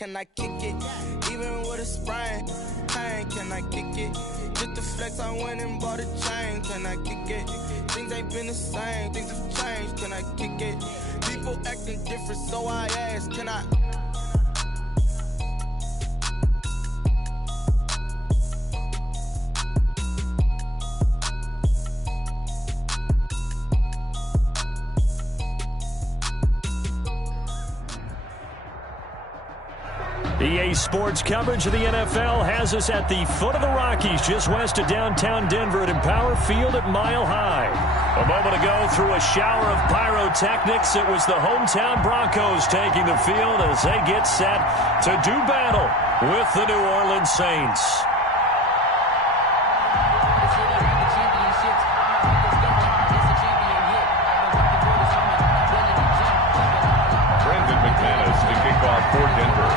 can I kick it? Even with a sprain, pain, can I kick it? Just the flex, I went and bought a chain, can I kick it? Things ain't been the same, things have changed, can I kick it? People acting different, so I ask, can I? EA Sports coverage of the NFL has us at the foot of the Rockies, just west of downtown Denver at Empower Field at Mile High. A moment ago, through a shower of pyrotechnics, it was the hometown Broncos taking the field as they get set to do battle with the New Orleans Saints. Brandon McManus to kick off for Denver.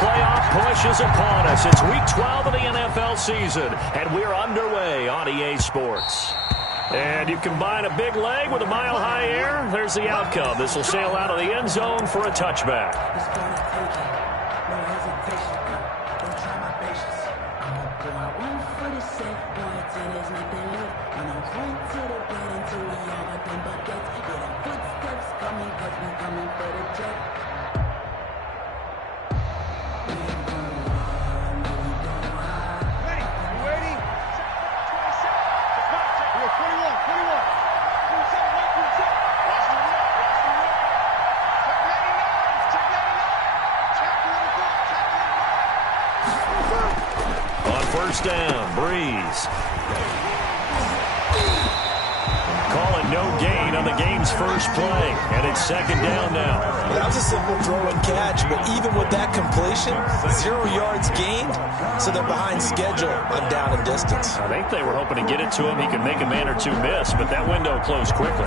Playoff push is upon us. It's week 12 of the NFL season, and we're underway on EA Sports. And you combine a big leg with a mile-high air, there's the outcome. This will sail out of the end zone for a touchback. First down, Breeze. Call it no gain on the game's first play, and it's second down now. Well, that was a simple throw and catch, but even with that completion, 0 yards gained, so they're behind schedule on down and distance. I think they were hoping to get it to him. He could make a man or two miss, but that window closed quickly.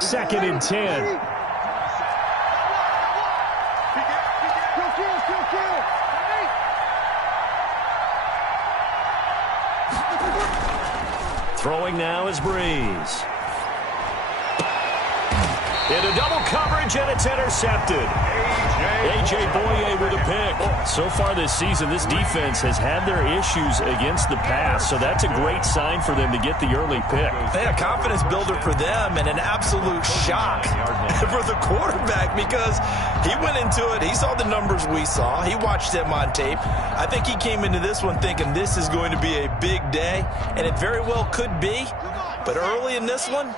Second and 10. Throwing now is Breeze. Into double coverage, and it's intercepted. A.J. Boye with a pick. So far this season, this defense has had their issues against the pass, so that's a great sign for them to get the early pick. A confidence builder for them and an absolute shock for the quarterback because he went into it. He saw the numbers we saw. He watched them on tape. I think he came into this one thinking this is going to be a big day, and it very well could be. But early in this one,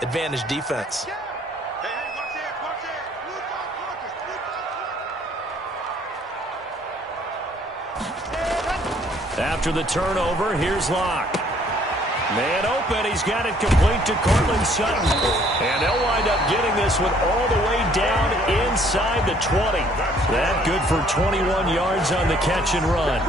advantage defense. After the turnover, here's Locke. Man open, he's got it complete to Cortland Sutton. And they'll wind up getting this one all the way down inside the 20. That good for 21 yards on the catch and run.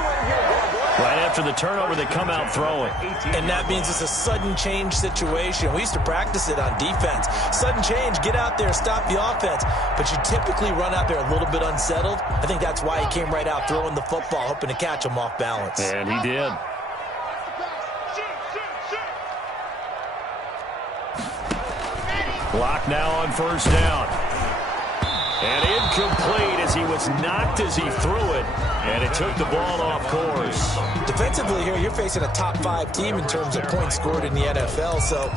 Right after the turnover, they come out throwing. And that means it's a sudden change situation. We used to practice it on defense. Sudden change, get out there, stop the offense. But you typically run out there a little bit unsettled. I think that's why he came right out throwing the football, hoping to catch him off balance. And he did. Clock now on first down. And incomplete as he was knocked as he threw it. And it took the ball off course. Defensively here, you're facing a top 5 team in terms of points scored in the NFL. So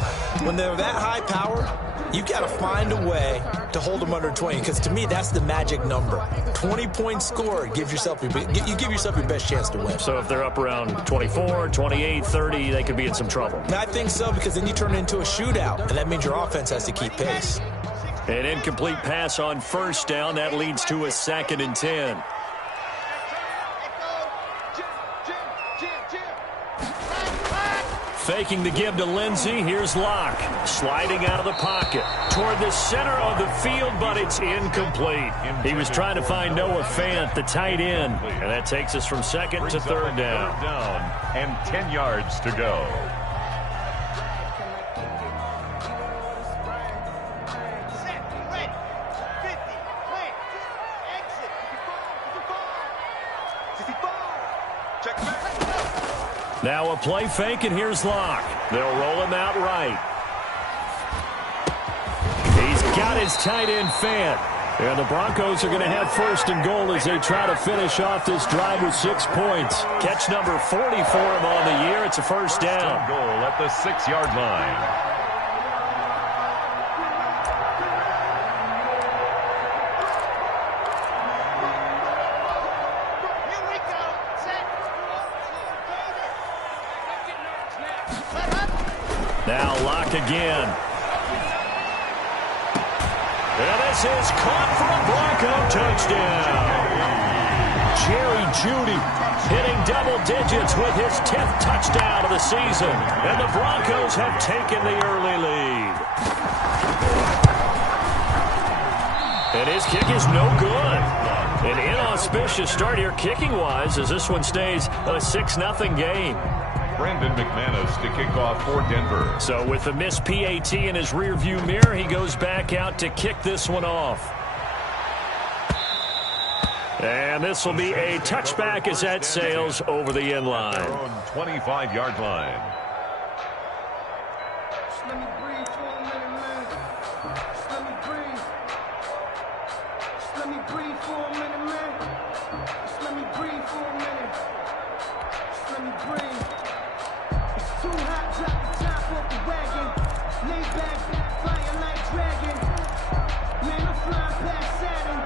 when they're that high powered, you've got to find a way to hold them under 20. Because to me, that's the magic number. 20 points scored, you give yourself your best chance to win. So if they're up around 24, 28, 30, they could be in some trouble. And I think so, because then you turn it into a shootout. And that means your offense has to keep pace. An incomplete pass on first down. That leads to a second and 10. Faking the give to Lindsey. Here's Locke. Sliding out of the pocket. Toward the center of the field, but it's incomplete. He was trying to find Noah Fant, the tight end. And that takes us from second to third down. And 10 yards to go. Now a play fake, and here's Locke. They'll roll him out right. He's got his tight end fan. And the Broncos are going to have first and goal as they try to finish off this drive with 6 points. Catch number 40 for him on the year. It's a first down. Goal at the 6-yard line. Now Locke again. And this is caught for a Bronco touchdown. Jerry Jeudy hitting double digits with his 10th touchdown of the season. And the Broncos have taken the early lead. And his kick is no good. An inauspicious start here kicking-wise as this one stays a 6-0 game. Brandon McManus to kick off for Denver. So with the missed PAT in his rearview mirror, he goes back out to kick this one off. And this will be a touchback as that sails over the end line. Their own 25-yard line. Just let me breathe for a minute, man. Just let me breathe. Just let me breathe for a minute, man. Just let me breathe for a minute. Just let me breathe. It's too hot, drop the top off the wagon. Lay back, fire like dragon. Man, I'm flying past Saturn.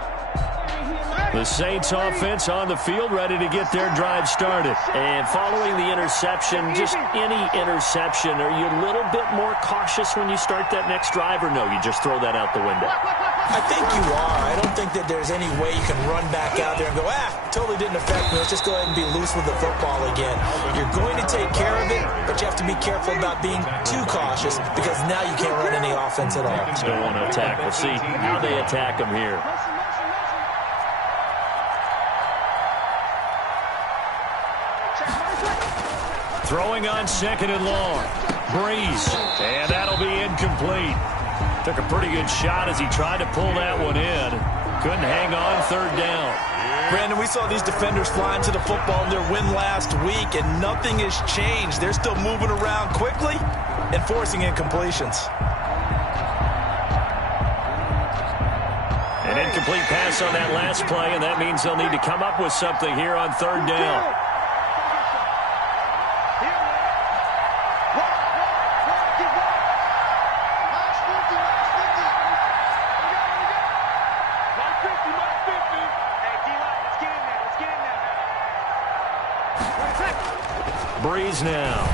The Saints offense on the field, ready to get their drive started. And following the interception, just any interception, are you a little bit more cautious when you start that next drive, or no, you just throw that out the window? I think you are. I don't think that there's any way you can run back out there and go, totally didn't affect me. Let's just go ahead and be loose with the football again. You're going to take care of it, but you have to be careful about being too cautious because now you can't run any offense at all. Still want to attack. We'll see how they attack them here. Throwing on second and long. Breeze. And that'll be incomplete. Took a pretty good shot as he tried to pull that one in. Couldn't hang on third down. Brandon, we saw these defenders flying to the football in their win last week, and nothing has changed. They're still moving around quickly and forcing incompletions. An incomplete pass on that last play, and that means they'll need to come up with something here on third down. Breeze now.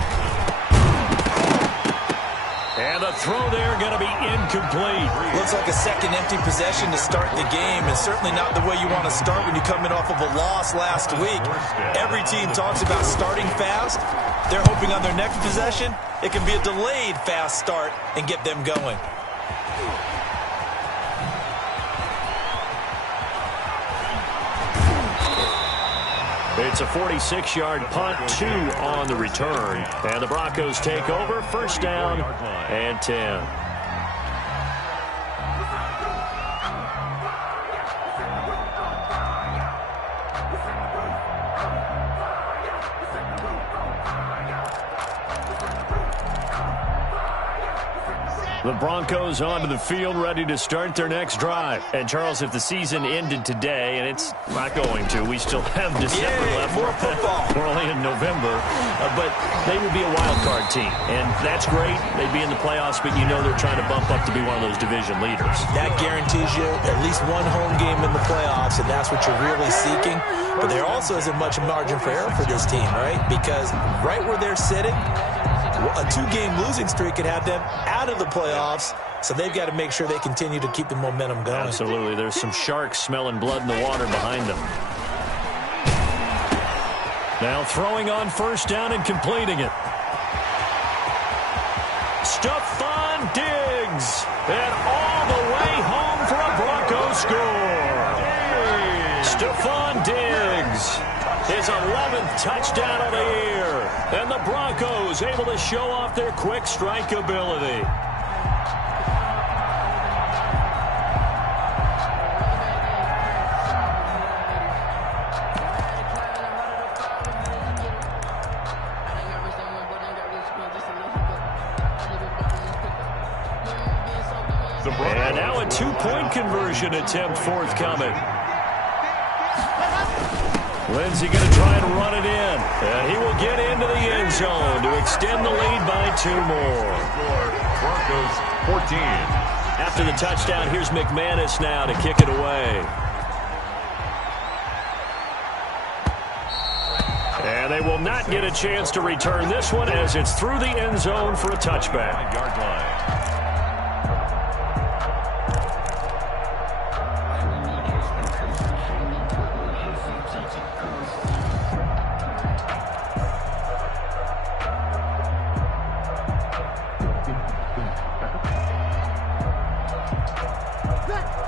And the throw there going to be incomplete. Looks like a second empty possession to start the game, and certainly not the way you want to start when you're coming off of a loss last week. Every team talks about starting fast. They're hoping on their next possession, it can be a delayed fast start and get them going. It's a 46-yard punt, 2 on the return. And the Broncos take over, first down and 10. The Broncos onto the field, ready to start their next drive. And, Charles, if the season ended today, and it's not going to, we still have December left. More football. We're only in November. But they would be a wild card team. And that's great. They'd be in the playoffs, but you know they're trying to bump up to be one of those division leaders. That guarantees you at least one home game in the playoffs, and that's what you're really seeking. But there also isn't much margin for error for this team, right? Because right where they're sitting, a 2-game losing streak could have them out of the playoffs, so they've got to make sure they continue to keep the momentum going. Absolutely. There's some sharks smelling blood in the water behind them. Now throwing on first down and completing it. Stephon Diggs, and all the way home for a Bronco score. Stephon Diggs, his 11th touchdown of the year, and the Broncos able to show off their quick strike ability. And now a two-point conversion attempt forthcoming. Lindsay going to try and run it in. And he will get into the end zone to extend the lead by 2 more. Broncos 14. After the touchdown, here's McManus now to kick it away. And they will not get a chance to return this one as it's through the end zone for a touchback. 9-yard line.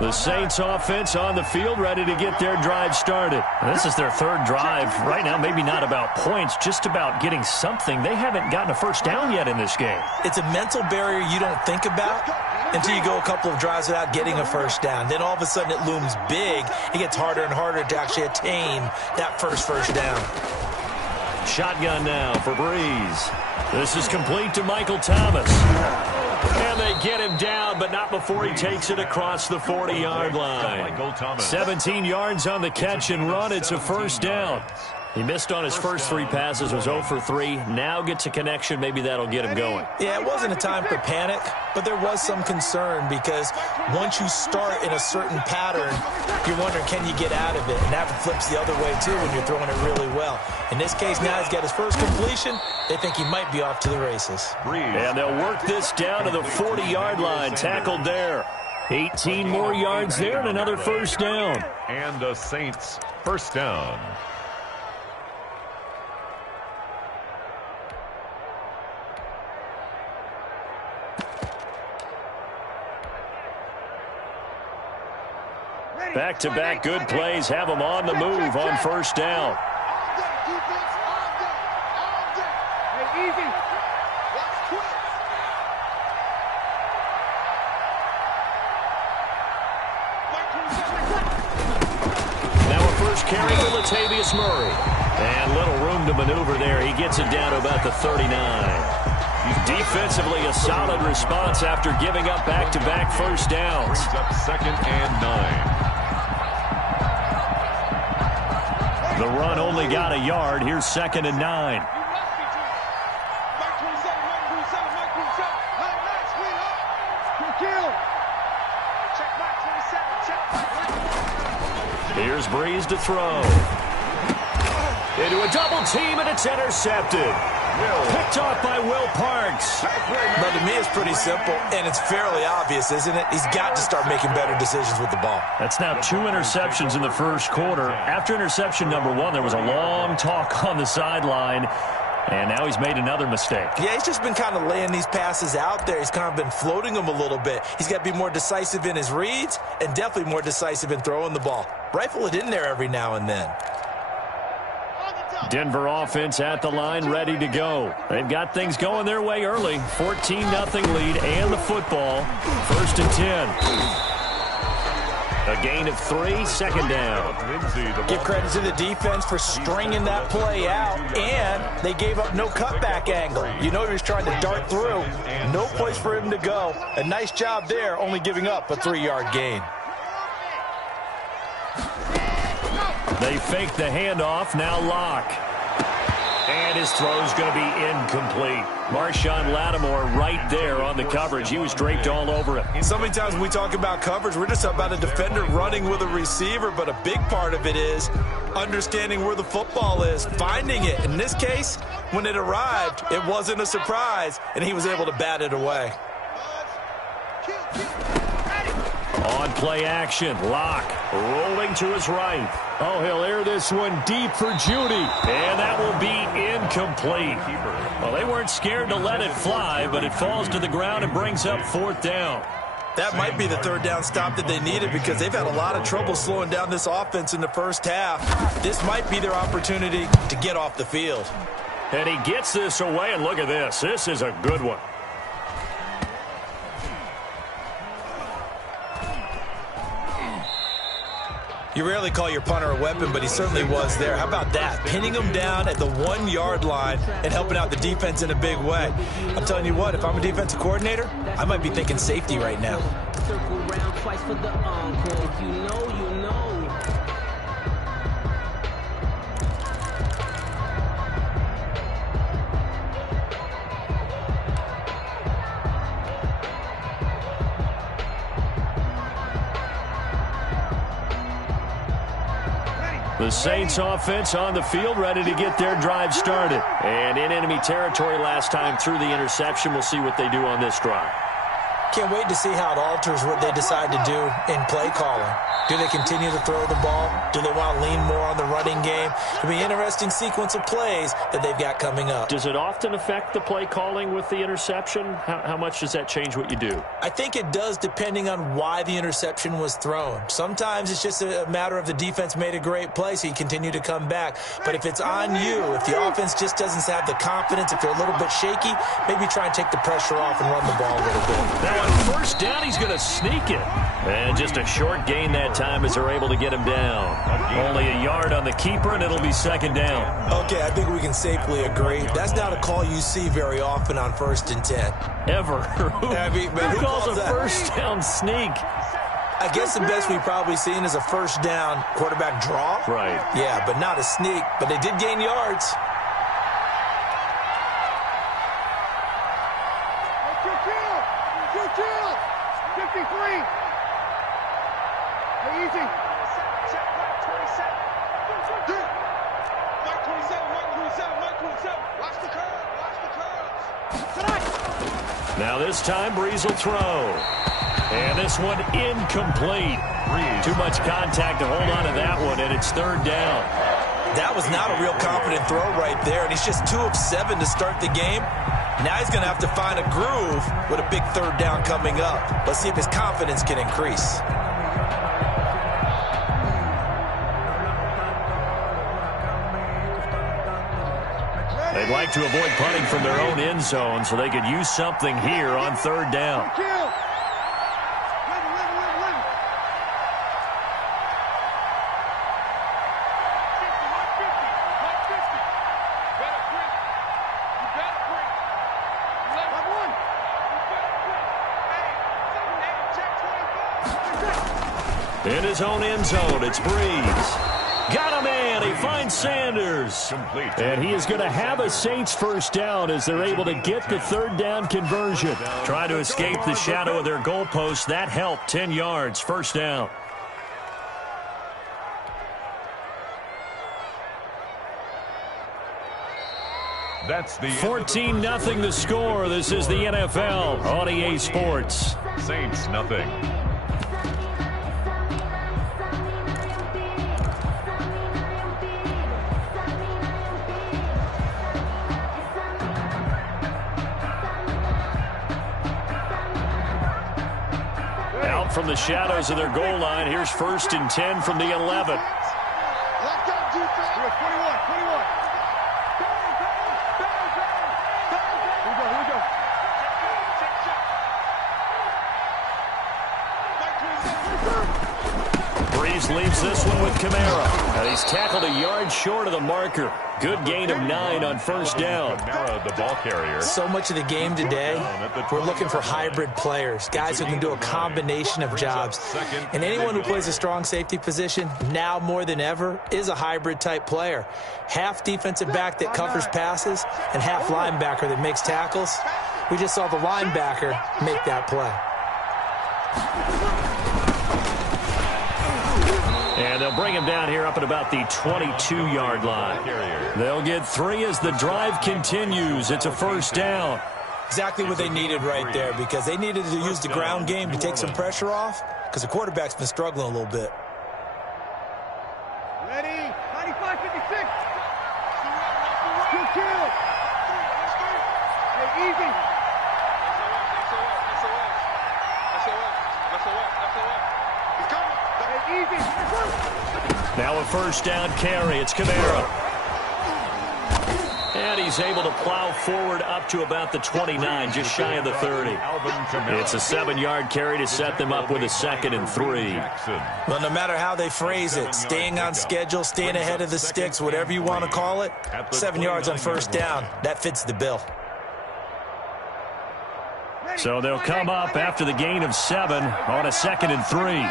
The Saints offense on the field, ready to get their drive started. This is their 3rd drive. Right now, maybe not about points, just about getting something. They haven't gotten a first down yet in this game. It's a mental barrier you don't think about until you go a couple of drives without getting a first down. Then all of a sudden it looms big. It gets harder and harder to actually attain that first down. Shotgun now for Breeze. This is complete to Michael Thomas. And they get him down, but not before he takes it across the 40-yard line. 17 yards on the catch and run. It's a first down. He missed on his first 3 passes, was 0 for 3. Now gets a connection. Maybe that'll get him going. Yeah, it wasn't a time for panic, but there was some concern because once you start in a certain pattern, you're wondering, can you get out of it? And that flips the other way, too, when you're throwing it really well. In this case, now he's got his first completion. They think he might be off to the races. And they'll work this down to the 40-yard line. Tackled there. 18 more yards there and another first down. And the Saints first down. Back-to-back good plays have them on the move on first down. Now a first carry for Latavius Murray. And little room to maneuver there. He gets it down to about the 39. Defensively, a solid response after giving up back-to-back first downs. Brings up 2nd and 9. The run only got a yard. Here's 2nd and 9. Here's Breeze to throw. Into a double team, and it's intercepted. Picked off by Will Parks. But to me, it's pretty simple, and it's fairly obvious, isn't it? He's got to start making better decisions with the ball. That's now 2 interceptions in the first quarter. After interception number 1, there was a long talk on the sideline, and now he's made another mistake. Yeah, he's just been kind of laying these passes out there. He's kind of been floating them a little bit. He's got to be more decisive in his reads and definitely more decisive in throwing the ball. Rifle it in there every now and then. Denver offense at the line, ready to go. They've got things going their way early. 14-0 lead and the football. 1st and 10. A gain of 3, 2nd down. Give credit to the defense for stringing that play out, and they gave up no cutback angle. You know he was trying to dart through. No place for him to go. A nice job there, only giving up a 3-yard gain. They fake the handoff, now Locke. And his throw's going to be incomplete. Marshawn Lattimore right there on the coverage. He was draped all over it. So many times when we talk about coverage, we're just about a defender running with a receiver, but a big part of it is understanding where the football is, finding it. In this case, when it arrived, it wasn't a surprise, and he was able to bat it away. On play action, Locke rolling to his right. Oh, he'll air this one deep for Judy, and that will be incomplete. Well, they weren't scared to let it fly, but it falls to the ground and brings up 4th down. That might be the 3rd down stop that they needed because they've had a lot of trouble slowing down this offense in the first half. This might be their opportunity to get off the field. And he gets this away, and look at this. This is a good one. You rarely call your punter a weapon, but he certainly was there. How about that? Pinning him down at the 1-yard line and helping out the defense in a big way. I'm telling you what, if I'm a defensive coordinator, I might be thinking safety right now. circle round twice for the encore. If you know, you know. The Saints offense on the field, ready to get their drive started. And in enemy territory last time through the interception. We'll see what they do on this drive. Can't wait to see how it alters what they decide to do in play calling. Do they continue to throw the ball? Do they want to lean more on the running game? It'll be an interesting sequence of plays that they've got coming up. Does it often affect the play calling with the interception? How much does that change what you do? I think it does, depending on why the interception was thrown. Sometimes it's just a matter of the defense made a great play, so you continue to come back. But if it's on you, if the offense just doesn't have the confidence, if they're a little bit shaky, maybe try and take the pressure off and run the ball a little bit. Now on first down, he's going to sneak it. And just a short gain that time as they're able to get him down. Only a yard on the keeper, and it'll be second down. Okay, I think we can safely agree. That's not a call you see very often on 1st and 10. Ever. Who calls a that? first down sneak? I guess the best we've probably seen is a first down quarterback draw. Right. Yeah, but not a sneak. But they did gain yards. Now this time, Breeze will throw. And this one incomplete. Too much contact to hold on to that one, and it's third down. That was not a real confident throw right there, and he's just 2 of 7 to start the game. Now he's going to have to find a groove with a big third down coming up. Let's see if his confidence can increase. They'd like to avoid punting from their own end zone, so they could use something here on third down. In his own end zone, it's Breeze. Got a man. He finds Sanders. And he is going to have a Saints first down as they're able to get the third down conversion. Trying to escape the shadow of their goalpost. That helped. 10 yards. First down. That's the 14-0 the score. This is the NFL on EA Sports. Saints nothing. From the shadows of their goal line, here's 1st and 10 from the 11. Breeze leaves this one with Kamara. And he's tackled a yard short of the marker. Good gain of 9 on first down. The ball carrier. So much of the game today, we're looking for hybrid players, guys who can do a combination of jobs. And anyone who plays a strong safety position, now more than ever, is a hybrid type player. Half defensive back that covers passes and half linebacker that makes tackles. We just saw the linebacker make that play. And they'll bring him down here up at about the 22-yard line. They'll get 3 as the drive continues. It's a first down. Exactly what they needed right there, because they needed to use the ground game to take some pressure off, because the quarterback's been struggling a little bit. Ready? 95-56. Good kill. Hey, easy. Now a first down carry. It's Kamara. And he's able to plow forward up to about the 29, just shy of the 30. It's a 7-yard carry to set them up with a 2nd and 3. Well, no matter how they phrase it, staying on schedule, staying ahead of the sticks, whatever you want to call it, 7 yards on first down, that fits the bill. So they'll come up after the gain of 7 on a 2nd and 3.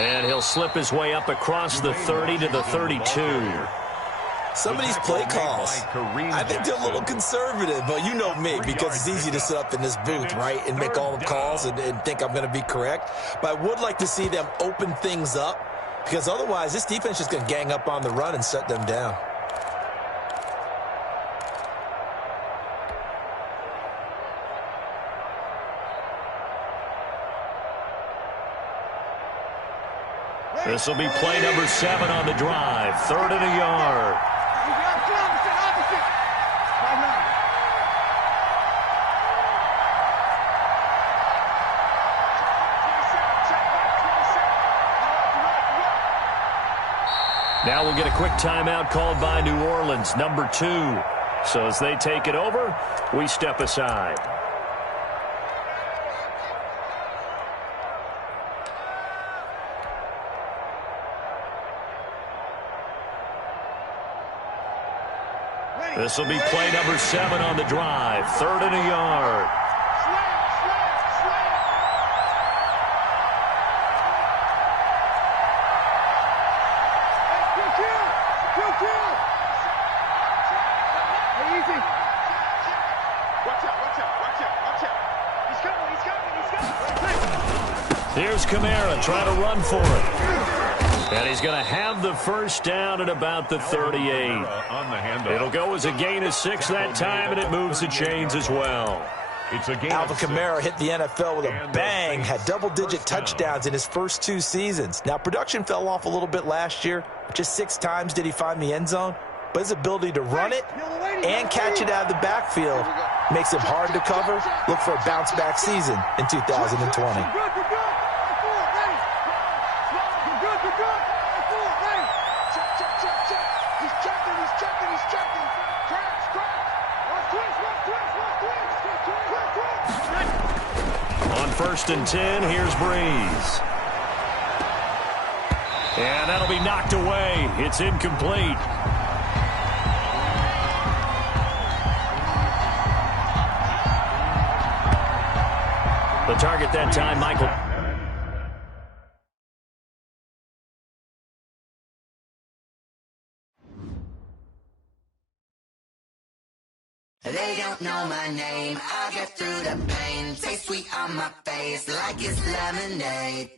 And he'll slip his way up across the 30 to the 32. Some of these play calls, I think they're a little conservative, but you know me, because it's easy to sit up in this booth, right, and make all the calls and think I'm going to be correct. But I would like to see them open things up, because otherwise this defense is going to gang up on the run and shut them down. This will be play number 7 on the drive. 3rd and a yard. Now we'll get a quick timeout called by New Orleans, number 2. So as they take it over, we step aside. This will be play number 7 on the drive. 3rd and a yard. Here's Kamara trying to run for it. And he's going to have the first down at about the 38. It'll go as a gain of 6 that time, and it moves the chains as well. Alvin Kamara hit the NFL with a bang, had double-digit touchdowns in his first 2 seasons. Now, production fell off a little bit last year. Just 6 times did he find the end zone. But his ability to run it and catch it out of the backfield makes him hard to cover. Look for a bounce-back season in 2020. On 1st and 10, here's Breeze. And that'll be knocked away. It's incomplete. The target that time, Michael. They don't know my name, I get through the pain. Taste sweet on my face like it's lemonade.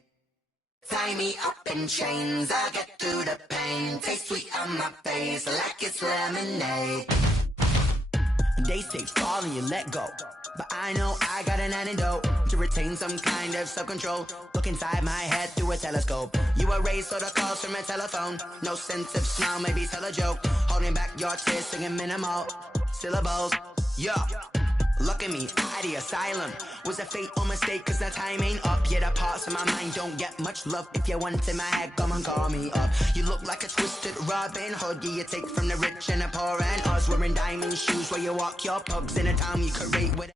Tie me up in chains, I get through the pain. Taste sweet on my face like it's lemonade. They say fall and you let go, but I know I got an antidote to retain some kind of self-control. Look inside my head through a telescope. You erase all the calls from a telephone. No sense of smile, maybe tell a joke. Holding back your tears, singing minimal syllables. Yeah, look at me, out of the asylum. Was a fate or mistake, cause the time ain't up. Yeah, the parts of my mind don't get much love. If you want in my head, come and call me up. You look like a twisted Robin Hood. Yeah, you take from the rich and the poor and us. Wearing diamond shoes where you walk your pugs in a town you could rate with.